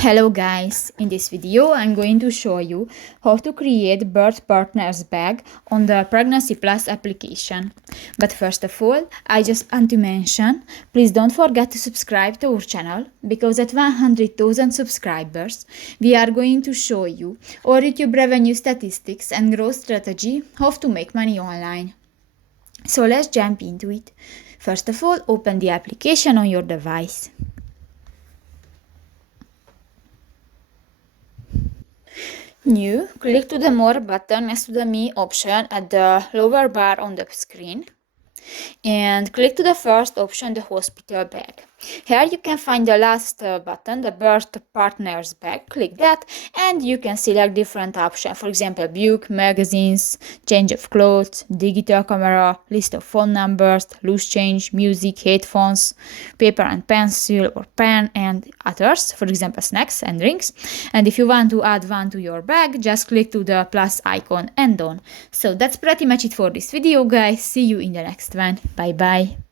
Hello guys, in this video I'm going to show you how to create birth partners bag on the Pregnancy Plus application. But first of all, I just want to mention, please don't forget to subscribe to our channel, because at 100,000 subscribers we are going to show you our YouTube revenue statistics and growth strategy, how to make money online. So let's jump into it. First of all, open the application on your device. New, click to the More button next to the Me option at the lower bar on the screen, and click to the first option, the hospital bag. Here you can find the last button, the birth partners bag. Click that and you can select different options, for example book, magazines, change of clothes, digital camera, list of phone numbers, loose change, music, headphones, paper and pencil or pen, and others, for example snacks and drinks. And if you want to add one to your bag, just click to the plus icon and done. So that's pretty much it for this video guys. See you in the next one. Bye bye.